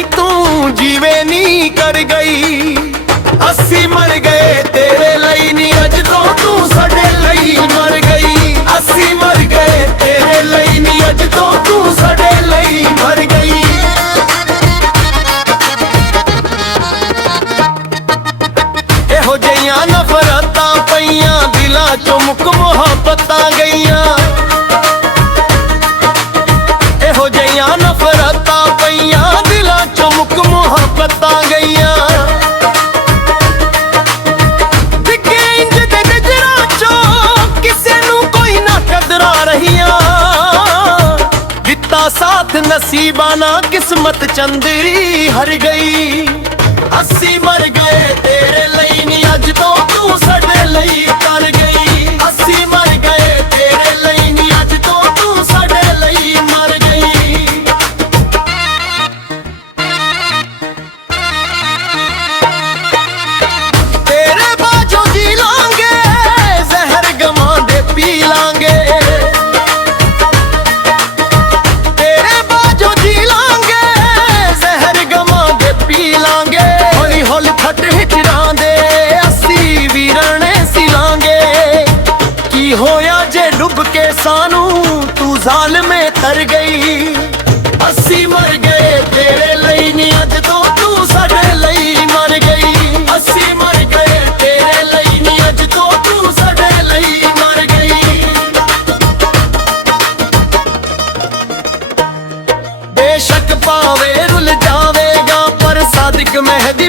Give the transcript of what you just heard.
नहीं तू जीवे नी कर गई। असी मर गए तेरे लई नी अज तो तू साडे लई मर गई। असी मर गए तेरे लई नी अज तो तू साडे लई मर गई। एहो जिहियां नफरतां पईयां दिलां चों मुक मुहब्बतां गईयां। एहो जिहियां नफरतां पईयां दिलां चों मुक मुहब्बतां गईयां। साथ नसीबाना किस्मत चंदरी हर गई। असी मर गए तेरे लई नी अज तो तू साडे लई कर गई। असी मर गए तेरे लई नी अज तो तू साडे लई मर गई। तेरे बाजों जी लांगे जहर गवां दे पी लांगे। होया जे डुब के सानू तू जालिमे तर गई। असी मर गए तेरे लई नी अज तो तू साडे लई मर गई। असी मर गए तेरे लई नी अज तो तू साडे लई मर गई। बेशक पावे रुल जावेगा पर सादिक मेहदी